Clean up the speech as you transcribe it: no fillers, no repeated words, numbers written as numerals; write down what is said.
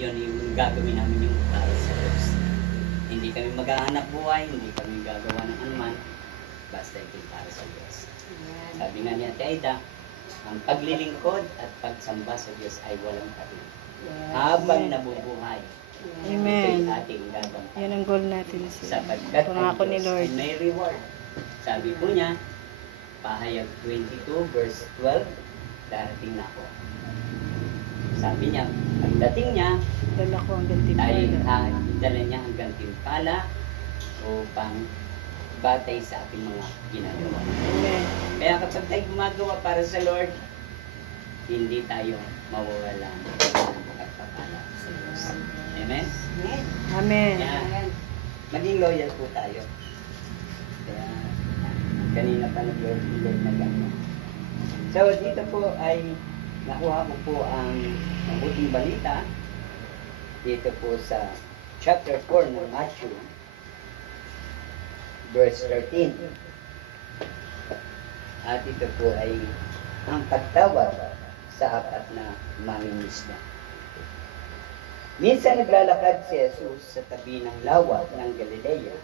yun yung gagawin namin yung para sa Diyos. Hindi kami maghahanap buhay, hindi kami gagawa ng anuman, basta ito para sa Diyos. Sabi nga niya, Aida, ang paglilingkod at pagsamba sa Diyos ay walang parin. Habang nabubuhay, Amen. ito'y ating gagawin. Yan ang goal natin. Sapagkat ang Pangako ni Diyos Lord. ay may reward. Sabi po niya, Pahayag 22 verse 12, darating na ako. Sabi niya, pagdating niya, Dala ko ang ay gantimpala. dala niya ang gantimpala upang batay sa ating mga ginagawa. Amen. Kaya kapag tayo gumagawa para sa Lord, hindi tayo mawawala ng pagpapala sa Diyos. Amen? Amen. Kaya maging loyal po tayo. Kaya kanina pa nag-Lord na gano'n. So dito po ay nakuha ko po ang mabuting balita dito po sa chapter 4 ng Matthew verse 13. At ito po ay ang pagtawag sa apat na mangingisda. Minsan naglalakad si Jesus sa tabi ng lawa ng Galilea.